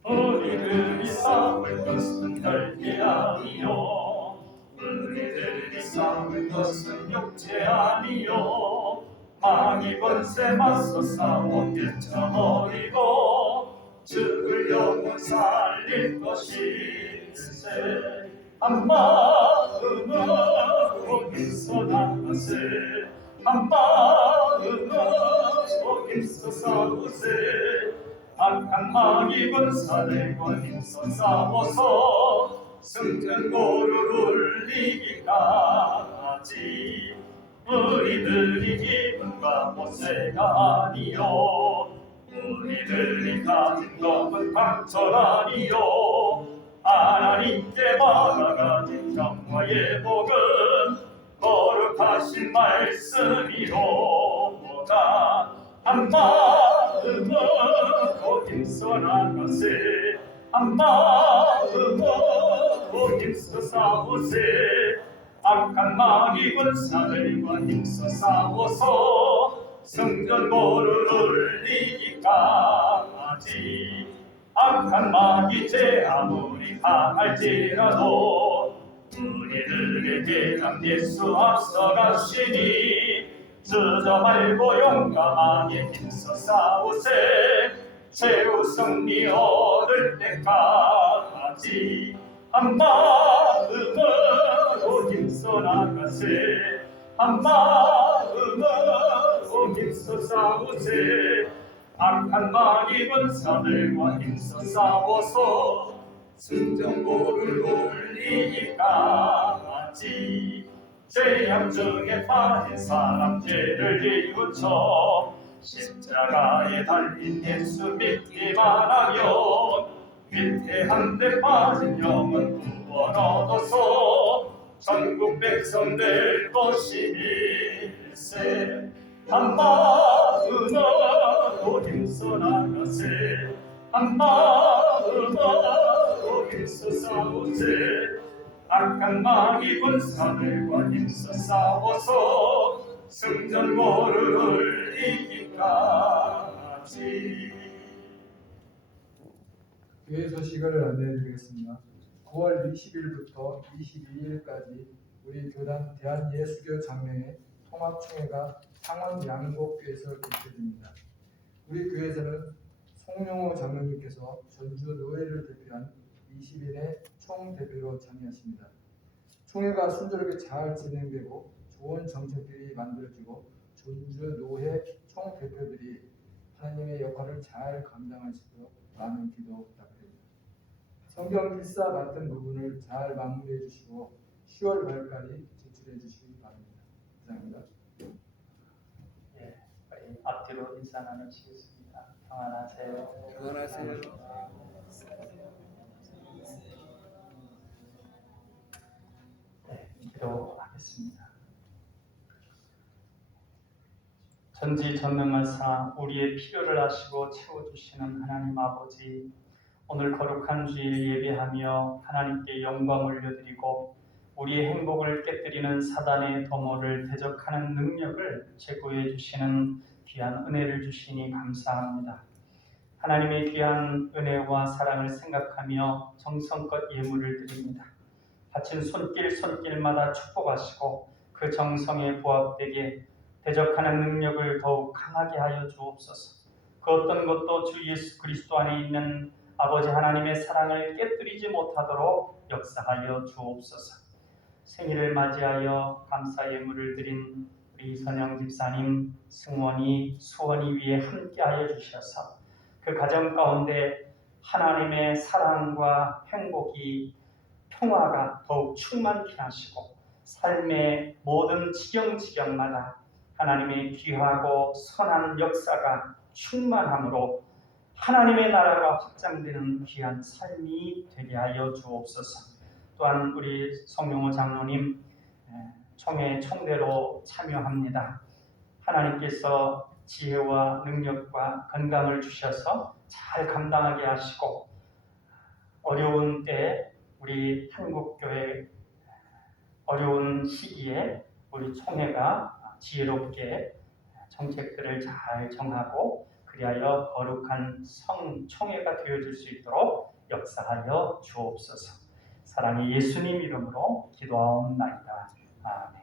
우리들이 싸울 것은 별게 아니요, 우리들이 싸울 것은 육체 아니요, 마귀 권세 맞서 싸워 뛰쳐버리고 죽을 영혼 살릴 것일세. 한 마음으로 힘써 나가세, 한 마음으로 힘써 싸우세. 악한 마귀 권사들과 힘써 싸워서 승전고를 울리기까지 우리들이 기쁨과 모세가 아니요, 우리들이 가진 것은 강철 아니요, 하나님께 받아가진 평화의 복은 거룩하신 말씀이로다. 한 마음으로 힘써 나가세, 한 마음으로 힘써 싸우세. 악한 마귀 권사들과 힘써 싸워서 승전고를 울리기까지. 악한 마귀 죄 아무리 강할지라도 우리들에게 참 예수 앞서가시니 주저 말고 용감하게 힘써 싸우세. 최후 승리 얻을 때까지 한 마음으로 힘써 나가세, 한 마음으로 힘써 싸우세. 악한 마귀 권사들과 힘써 싸워서 승전고를 울리기까지. 죄악 중에 빠진 사람 죄를 이웃쳐 십자가에 달린 예수 믿기만 하면 위태한 데 빠진 영은 구원 얻어서 전국 백성 될 것이일세. 한 마음으로 마음으로 힘써 나가세 한 마음으로 힘써 싸우세 악한 마귀 군사들과 힘써 싸워서 승전고를 이기까지. 교회 소식을 안내해드리겠습니다. 9월 20일부터 22일까지 우리 교단 대한예수교 장로회 통합총회가 창원 양곡교에서 개최됩니다. 우리 교회에서는 송영호 장로님께서 전주 노회를 대표한 20인의 총대표로 참여하십니다. 총회가 순조롭게 잘 진행되고 좋은 정책들이 만들어지고 전주 노회 총대표들이 하나님의 역할을 잘 감당할 수 있도록 많은 기도 부탁드립니다. 성경 일사 같은 부분을 잘 마무리해 주시고 10월 말까지 제출해 주시기 바랍니다. 이상입니다. 예, 빨리 앞뒤로 인사 나누시겠습니다. 평안하세요. 평안하세요. 네, 기도하겠습니다. 전지전능하사 우리의 필요를 아시고 채워주시는 하나님 아버지, 오늘 거룩한 주일 예배하며 하나님께 영광 올려드리고 우리의 행복을 깨뜨리는 사단의 도모를 대적하는 능력을 제고해 주시는 귀한 은혜를 주시니 감사합니다. 하나님의 귀한 은혜와 사랑을 생각하며 정성껏 예물을 드립니다. 바친 손길마다 축복하시고 그 정성에 부합되게 대적하는 능력을 더욱 강하게 하여 주옵소서. 그 어떤 것도 주 예수 그리스도 안에 있는 아버지 하나님의 사랑을 깨뜨리지 못하도록 역사하여 주옵소서. 생일을 맞이하여 감사 예물을 드린 우리 선영 집사님, 승원이, 수원이 위에 함께하여 주셔서 그 가정 가운데 하나님의 사랑과 행복이, 평화가 더욱 충만케 하시고 삶의 모든 지경마다 하나님의 귀하고 선한 역사가 충만함으로 하나님의 나라가 확장되는 귀한 삶이 되게 하여 주옵소서. 또한 우리 송영호 장로님 총회 총대로 참여합니다. 하나님께서 지혜와 능력과 건강을 주셔서 잘 감당하게 하시고 어려운 때 우리 한국교회 어려운 시기에 우리 총회가 지혜롭게 정책들을 잘 정하고 그리하여 거룩한 성총회가 되어줄 수 있도록 역사하여 주옵소서. 사랑의 예수님 이름으로 기도하옵나이다. 아멘.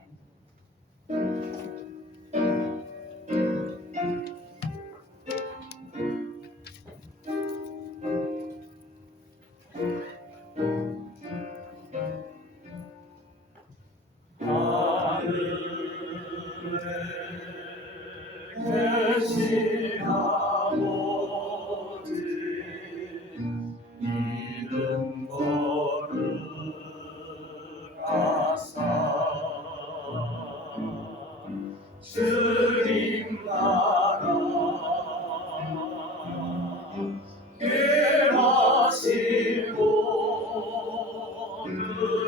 계신 아버지 이름 거룩하사 주님 나라 일하시고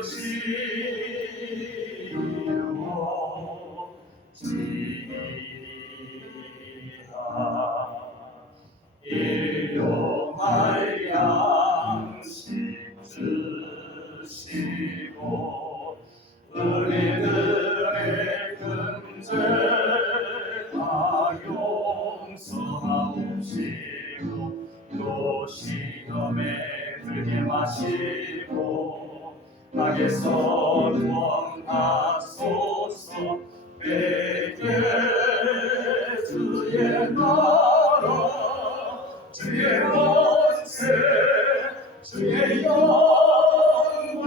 드시고 일용할 양식 주시고 우리들의 금죄 다 용서하옵시고 또 시험에 들게 마시고 악에서 구원하소서. 내게 주의 나라 주의 권세 주의 영광이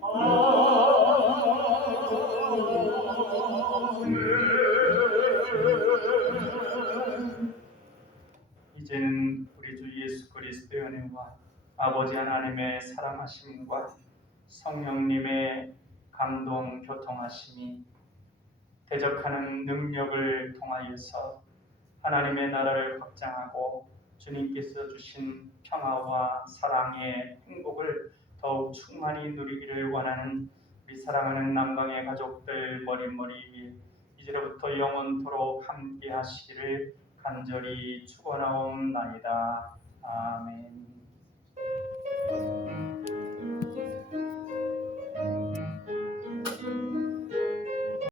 아멘. 이제는 우리 주 예수 그리스도의 은혜와 아버지 하나님의 사랑하심과 성령님의 감동 교통하심이 대적하는 능력을 통하여서 하나님의 나라를 확장하고 주님께서 주신 평화와 사랑의 행복을 더욱 충만히 누리기를 원하는 우리 사랑하는 남강의 가족들 머릿머리 이제로부터 영원토록 함께 하시기를 간절히 축원하옵나이다. 아멘.